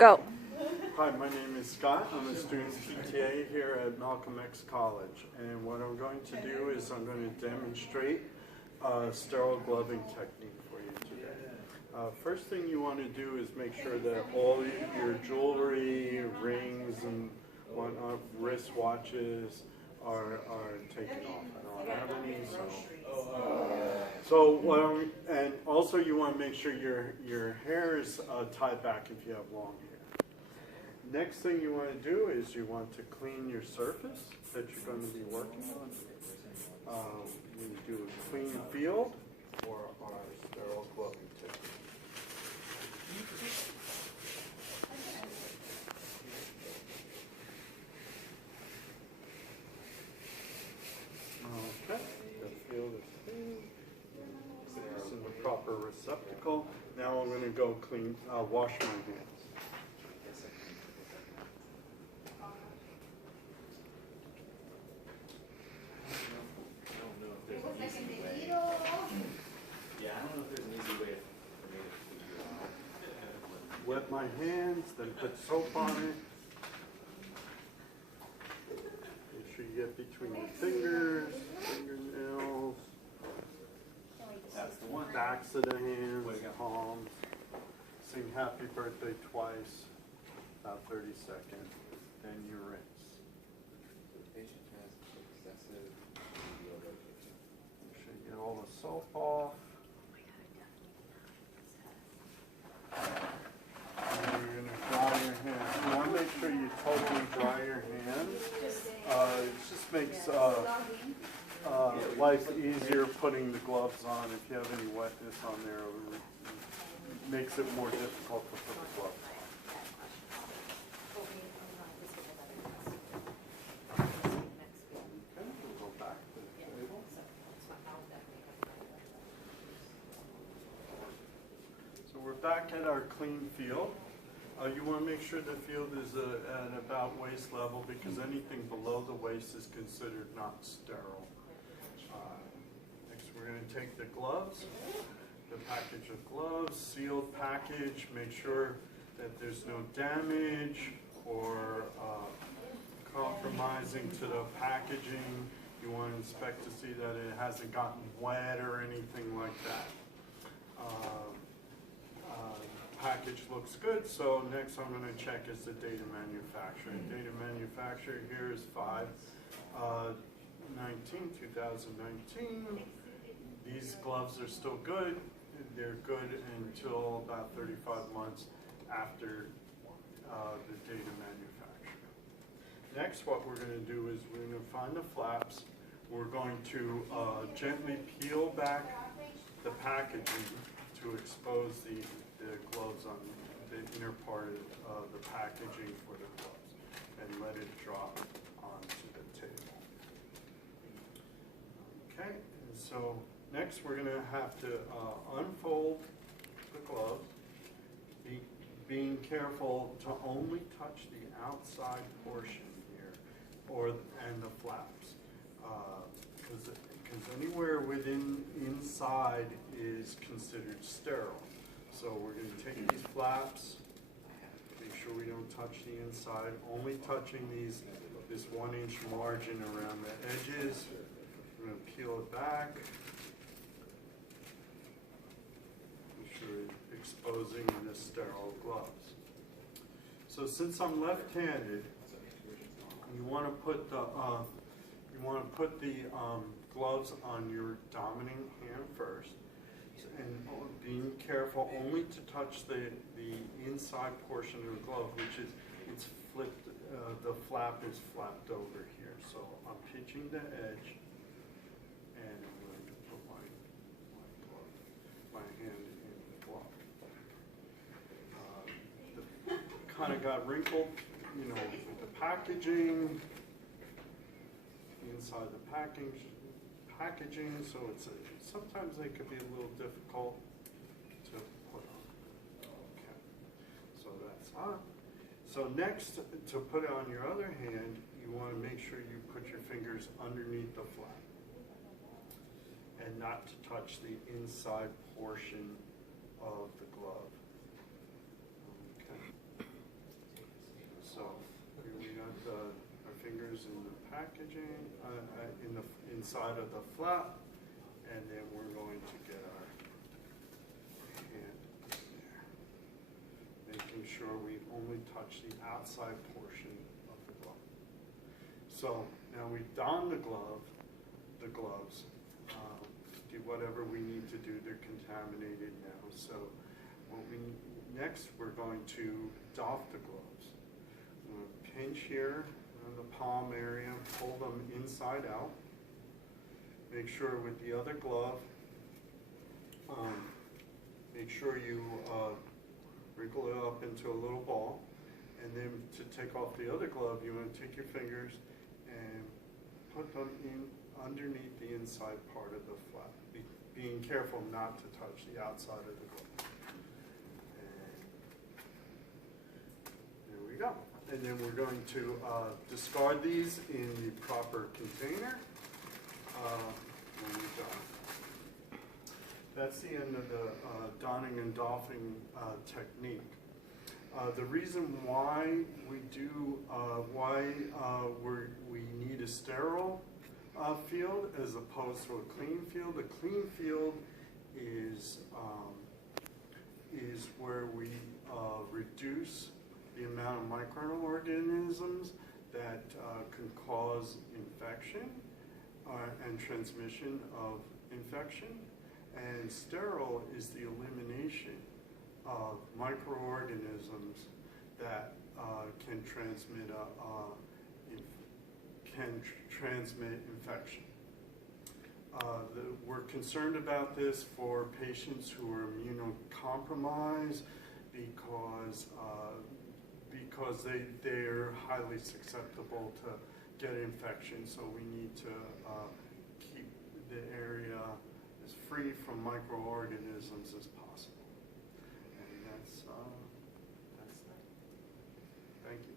Go. Hi, my name is Scott. I'm a student PTA here at Malcolm X College. And what I'm going to do is I'm going to demonstrate a sterile gloving technique for you today. First thing you want to do is make sure that all your jewelry, rings, and whatnot, wristwatches are taken off. I don't have any, and also you want to make sure your hair is tied back if you have long hair. Next thing you want to do is you want to clean your surface that you're going to be working on. We're going to do a clean field for our sterile gloving technique. Okay, the field is clean. It's in the proper receptacle. Now I'm going to go wash my hands. Wet my hands, then put soap on it. Make sure you get between your fingers, fingernails, backs of the hands, palms. Sing happy birthday twice, about 30 seconds, then you rinse. Make sure you get all the soap off. You want to make sure you totally dry your hands. It just makes life easier putting the gloves on. If you have any wetness on there, it makes it more difficult to put the gloves on. Okay, we'll go back to the table. So we're back at our clean field. You want to make sure the field is at about waist level because anything below the waist is considered not sterile. Next we're going to take the gloves, the package of gloves, sealed package, make sure that there's no damage or compromising to the packaging. You want to inspect to see that it hasn't gotten wet or anything like that. Package looks good, so next I'm going to check is the date of manufacturer. Date of manufacturer here is 5/19/2019. These gloves are still good. They're good until about 35 months after the date of manufacture. Next, what we're going to do is we're going to find the flaps. We're going to gently peel back the packaging to expose the gloves on the inner part of the packaging for the gloves and let it drop onto the table. Okay, and so next we're going to have to unfold the gloves, being careful to only touch the outside portion here and the flaps because anywhere inside is considered sterile. So we're going to take these flaps, make sure we don't touch the inside, only touching this 1-inch margin around the edges. We're going to peel it back, make sure it's exposing the sterile gloves. So since I'm left-handed, you want to put the gloves on your dominant hand first. And being careful only to touch the inside portion of the glove, which is it's flipped. The flap is flapped over here. So I'm pitching the edge, and I'm going to put my hand in the glove. Kind of got wrinkled, with the packaging inside the packaging, so sometimes they could be a little difficult to put on. Okay, so that's on. So next, to put it on your other hand, you want to make sure you put your fingers underneath the flap and not to touch the inside portion of the glove. Okay. packaging in the inside of the flap, and then we're going to get our hand in there, making sure we only touch the outside portion of the glove. So now we've donned the gloves. Do whatever we need to do. They're contaminated now. So next we're going to doff the gloves. I'm going to pinch here on the palm area, pull them inside out. Make sure with the other glove, make sure you wrinkle it up into a little ball. And then to take off the other glove, you want to take your fingers and put them in underneath the inside part of the flap, being careful not to touch the outside of the glove. And there we go. And then we're going to discard these in the proper container when we're done. That's the end of the donning and doffing technique. The reason why we do, we need a sterile field as opposed to a clean field. A clean field is where we reduce the amount of microorganisms that can cause infection and transmission of infection. And sterile is the elimination of microorganisms that can transmit infection. We're concerned about this for patients who are immunocompromised because they're highly susceptible to get infection. So we need to keep the area as free from microorganisms as possible. And that's that. Thank you.